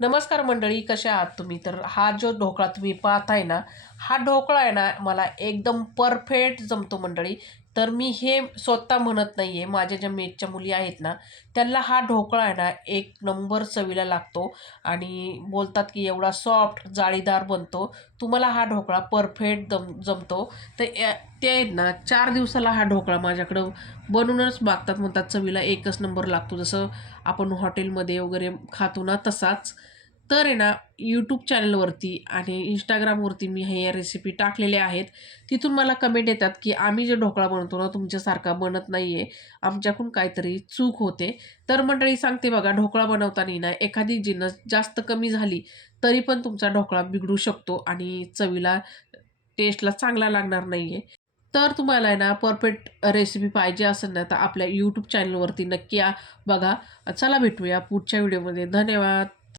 नमस्कार मंडळी, कशा आहात तुम्ही? तर हा जो ढोकळा तुम्ही पाहताय ना, हा ढोकळा आहे ना, मला एकदम परफेक्ट जमतो मंडळी. तर मी हे स्वतः म्हणत नाहीये, माझ्या ज्या मेटच्या मुली आहेत ना, त्यांना हा ढोकळा आहे ना, एक नंबर चवीला लागतो आणि बोलतात की एवढा सॉफ्ट, जाळीदार बनतो. तुम्हाला हा ढोकळा परफेक्ट जमतो. तर ते आहेत ना, 4 दिवसाला हा ढोकळा माझ्याकडं बनवूनच मागतात. म्हणतात चवीला एकच नंबर लागतो. जसं आपण हॉटेलमध्ये वगैरे खातो ना तसाच. तर आहे ना, यूट्यूब चॅनलवरती आणि Instagramवरती मी हे रेसिपी टाकलेल्या आहेत. तिथून मला कमेंट येतात, की आम्ही जे ढोकळा बनवतो ना, तुमच्यासारखा बनत नाहीये. आमच्याकडून काहीतरी चूक होते. तर मंडळी सांगते बघा, ढोकळा बनवताना ना, एखादी जिन्नस जास्त कमी झाली, तरी पण तुमचा ढोकळा बिघडू शकतो आणि चवीला, टेस्टला चांगला लागणार नाहीये. तर तुम्हाला आहे ना, परफेक्ट रेसिपी पाहिजे असेल ना, तर आपल्या यूट्यूब चॅनलवरती नक्की बघा. चला भेटूया पुढच्या व्हिडिओमध्ये. धन्यवाद.